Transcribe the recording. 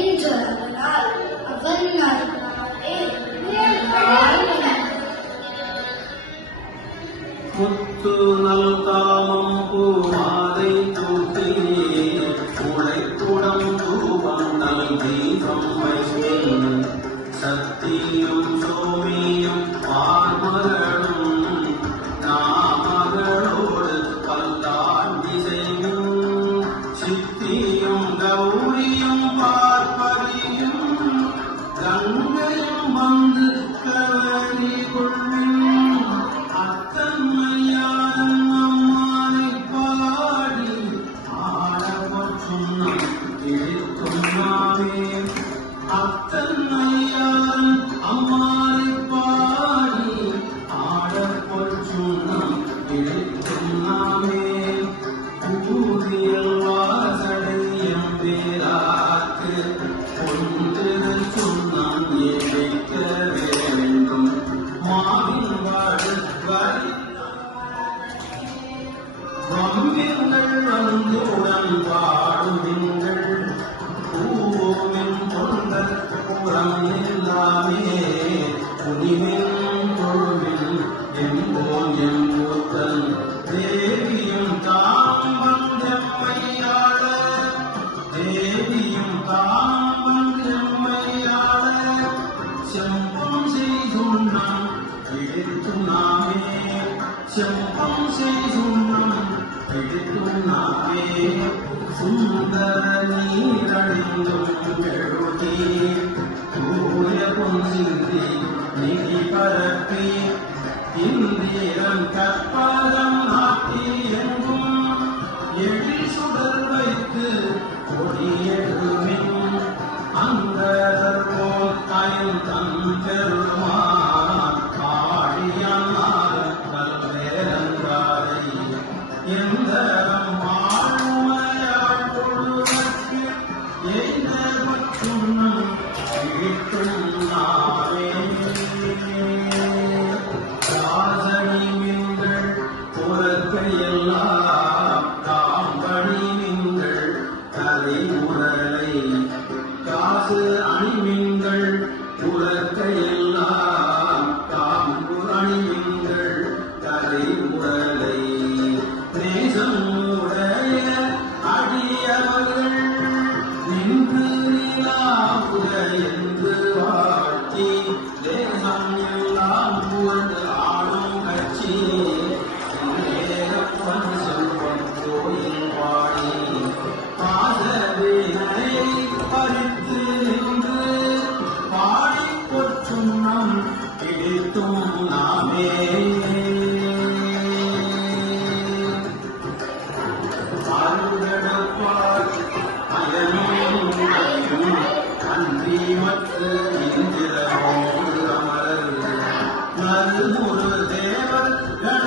என்றால் அவன் அருளாலே முத்து நல் காமம் பூமாலை தூக்கி உழைப்புடம் தூவம் நல் தீபம் வைத்தேன் சத்தியும் சோமியும் பார்மகளும் நாமகளோடு பல்லாண்டி செய்யும் சித்தியும் கௌரியும் பார்ப்பதியும் கங்கையும் வந்து கவரி கொள்ளும் அத்தன்மையான் அம்மானை பாடி ஆடப்பற்றும் இழித்தும்மாவே அத்தன்மையான் அம்மானை பாடி ஆடப்பற்றும் இழித்தும்மாவே பூதியல் வாசடையம் பேராக்கு ஒன்று சொன்னான் இழைக்க வேண்டும் மாவின் வாடு வம்மியங்கள் வந்துடன் பாடுவிங்கள் பூமின் கொண்ட புறம் எல்லாமே புனிவின் தொழுவில் எம்போன் எம்பூத்தல் தேவியும் தாம் வந்தெம்மையாள தேவியும் தாம் வந்தெம்மையாள செம்பம் செய்துண்ணம் பிடித்தும் நாமே செம்பம் செய்துண்ணம் பிடித்தும் நாமே சுந்தர நீரழிந்தும் எழுதி தூய பொன்சிந்தி நிதி பரப்பி இந்திரன் கற்பகம் நாட்டி எங்கும் எழி சுடர் வைத்து கொடியெழுமின் அங்கர் போல் அயல் தன் பெருமான் பாடியான கல்வேரங்காரை எந்தரம் ஆளுமையாள் பொழுதற்கு எய்த பற்றுண்ணும் இழித்தும் நாவே ராஜணி மின்கள் புறக்கையெல்லாம் காம்பணி மின்கள் கலை முரலை காசு அணிமின்கள் புறக்கையெல்லாம் காம்பு அணிமின்கள் கலை முரலை நேசம் உடைய அடியவர்கள் நின்று நிலாவுக என்று வாழ்த்தி தேசம் எல்லாம் புகழ்ந்து ஆளும் கட்சி ஏறப்பன் செல்வம் கோயில் பாடி பாசவேனை பறித்து நின்று பாடி கொற்றும் நம் பிடித்தும் நாமே அருடப்பார் அயனும் அன்றி மற்ற இந்திரமோடு அமரர் நல்முரு தேவர் கண